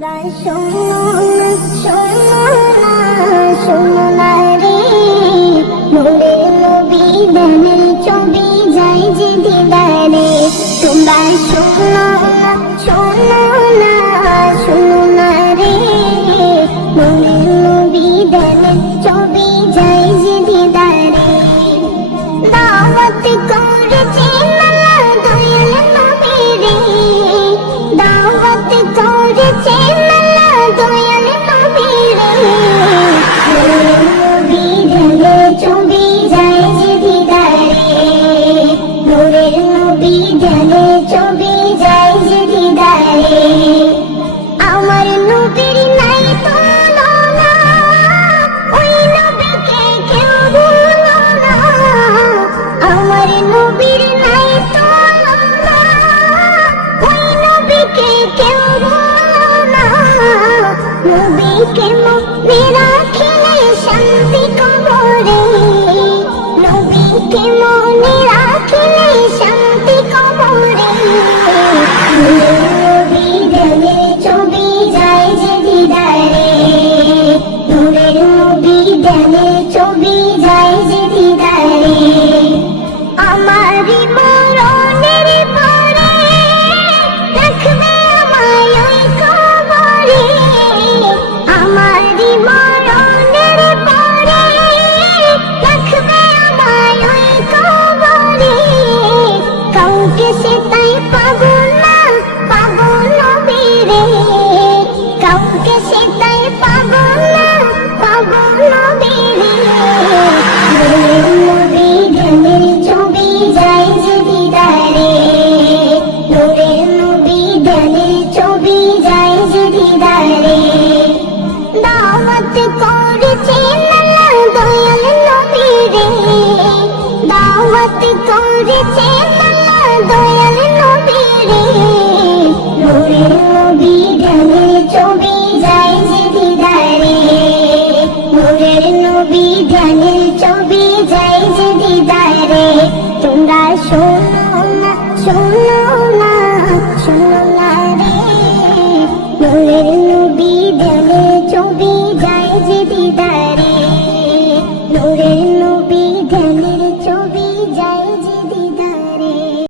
তোমরা শোনো না, শোনো না, শোনো না রে, নূরের নবী ধ্যানের ছবি যায় যে দিদারে। তোমরা শোনো না, শোনো না, শোনো না রে, নূরের নবী ধ্যানের ছবি যায় যে দিদারে। দাওয়াত করেছে মালা দয়াল নবী রে, দাওয়াত করেছে মালা দয়াল নবী রে, নূরের নবী ধ্যানে ছবি যায় যে দিদারে। আমার নবীর নাই তুলনা, ওই নবীকে কেউ ভুলো না। আমার নবীর নাই তুলনা, ওই নবীকে কেউ ভুলো না। নবীকে মনে রাখলে শান্তি কবরে, নবীকে মনে রাখলে শান্তি কবরে। নবী ধ্যানে ছবি যায় যে দিদারে, নূরের নবী ধ্যানে ছবি যায় যে দিদারে। আমারই মরণের পরে রাখবে আমায় ওই কবরে, আমারই মরণের পরে রাখবে আমায় ওই কবরে। কাউকে সে তাই পাবো না, পাবো নবী রে, কাউকে সে তাই পাবো না, পাবো নবী রে। নূরের নবী ধ্যানের ছবি যায় যে দিদারে, নূরের নবী ধ্যানের ছবি যায় যে দিদারে। দাওয়াত করেছে মালা দয়াল নবী রে, দাওয়াত করেছে মালা দয়াল নবী রে, নূরের নবী ধ্যানের ছবি যায় যে দিদারে, নূরের নবী ধ্যানের ছবি যায়